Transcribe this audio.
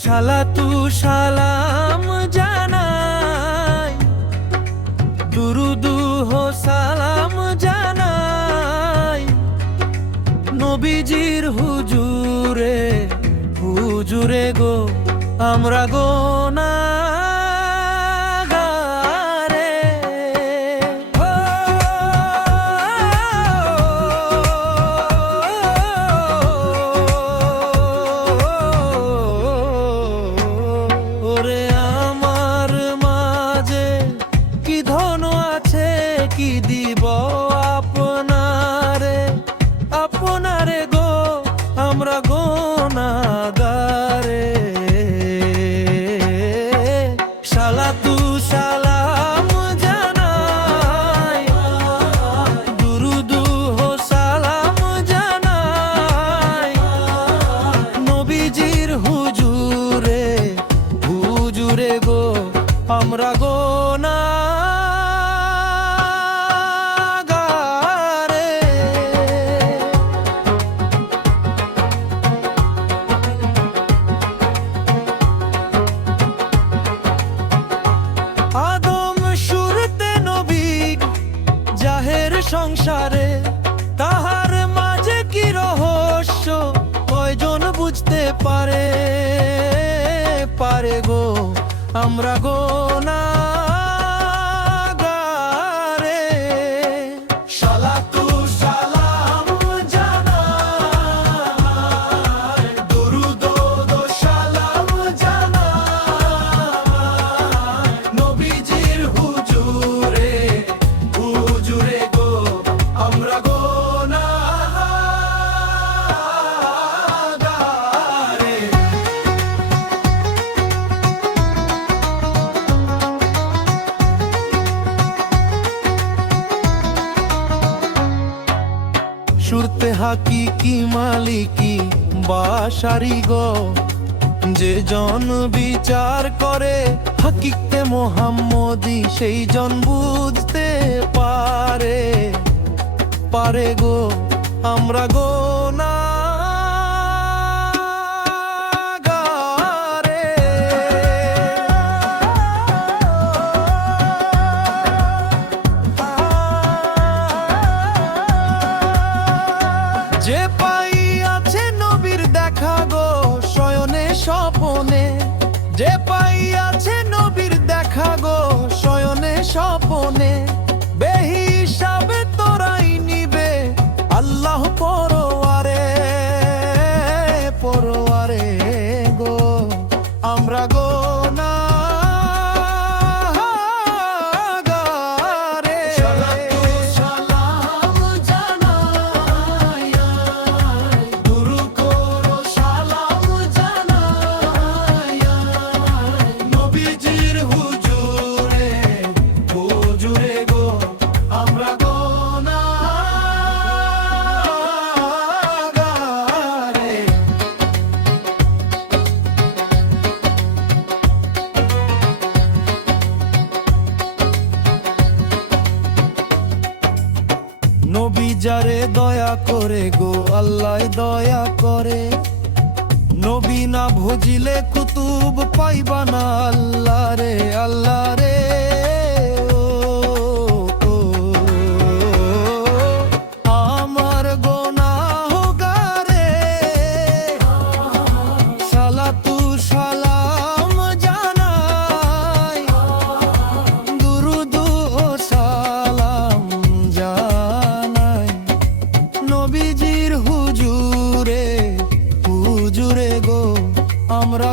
সালাতু সালাম জানাই, দুরুদু হো সালাম জানাই নবীজির হুজুরে, হুজুরে গো আমরা গুনাহগারে। ওরে আমার মাঝে কি ধন আছে, কি দিব আপনারে, আপনারে গো আমরা গুনাহগারে। সালাতু সালাম জানাই, দুরুদু হো সালাম জানাই নবীজির হুজুরে, হুজুরে গো আমরা গুনাহগারে। আদম শুরুতে নবী জাহের সংসারে, তাহার মাঝে কি রহস্য কয়জন বুঝতে পারে, পারে গো আমরা গুনাহগারে। সালাতু সালাম জানাই, দুরুদ ও সালাম জানাই নবীজির হুজুরে, হুজুরে গো আমরা গুনাহগারে। শুরতে হাকিকি মালিকি বাশারি গো, যে জন বিচার করে হাকিকতে মোহাম্মদী, সেই জন বুঝতে পারে, পারে গো আমরা গুনাহগারে। যে পাইয়াছে নবীর দেখা গো শয়নে স্বপনে, যে পাইয়াছে নবীর দেখা গো শয়নে স্বপনে, বেহিসাবে তোরাই নিবে আল্লাহ পরোয়ারে, পরোয়ারে গো আমরা গুনাহগারে। সালাতু সালাম জানাই, দুরুদ ও সালাম জানাই নবীজির হুজুরে, হুজুরে গো আমরা গুনাহগারে। নবী যারে দয়া করে গো আল্লাহ দয়া করে, নবী না ভজিলে কুতুব পাইবা না আল্লাহ রে, আল্লাহ রে। ও, ও, আমার গুনাহগারে। সালাতু সালাম জানাই, দুরুদ ও সালাম জানাই নবীজির হুজুরে, হুজুরে গো আমরা